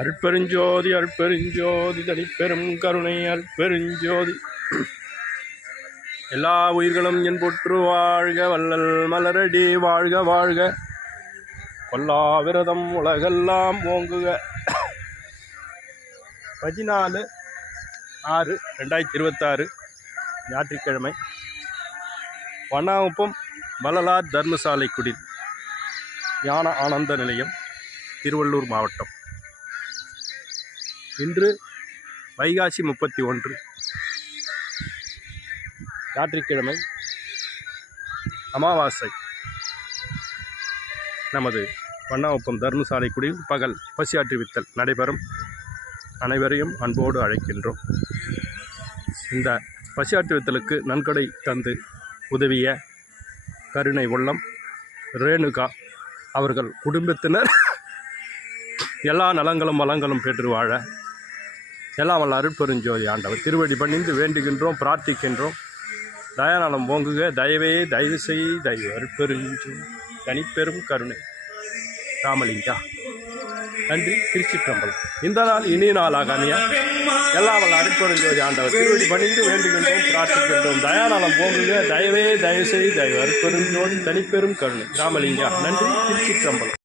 அருட்பெருஞ்சோதி அருட்பெருஞ்சோதி தனிப்பெரும் கருணை அருட்பெருஞ்சோதி. எல்லா உயிர்களும் என் போற்று வாழ்க, வள்ளல் மலரடி வாழ்க வாழ்க, கொல்லா விரதம் உலகெல்லாம் ஓங்குக. 14/6/2026 ஞாயிற்றுக்கிழமை, வண்ணாகுப்பம் வள்ளலார் தர்மசாலை குடில், ஞான ஆனந்த நிலையம், திருவள்ளூர் மாவட்டம். இன்று வைகாசி 31 ஞாயிற்றுக்கிழமை, அமாவாசை. நமது வண்ணாகுப்பம் தர்மசாலை குடியில் பகல் பசியாற்றுவித்தல் நடைபெறும். அனைவரையும் அன்போடு அழைக்கின்றோம். இந்த பசியாற்றுவித்தலுக்கு நன்கொடை தந்து உதவிய கருணை உள்ளம் ரேணுகா அவர்கள் குடும்பத்தினர் எல்லா நலங்களும் வளங்களும் பெற்று வாழ எல்லாம் வல்ல அருட்பெருஞ்சோதி ஆண்டவர் திருவடி பணிந்து வேண்டுகின்றோம், பிரார்த்திக்கின்றோம். தயாநலம் ஓங்குக, தயவே தயவு செய் தயவு அருட்பெருஞ்சோதி தனிப்பெரும் கருணை ராமலிங்கா. நன்றி. திருச்சிற்றம்பலம். இந்த நாள் இனிய நாளாக அமைய எல்லாம் வல்ல அருட்பெருஞ்சோதி ஆண்டவர் திருவடி பணிந்து வேண்டுகின்றோம், பிரார்த்திக்கின்றோம். தயாநலம் ஓங்குக, தயவே தயவு செய் தயவு அருட்பெருஞ்சோதி தனிப்பெரும் கருணை ராமலிங்கா. நன்றி. திருச்சிற்றம்பலம்.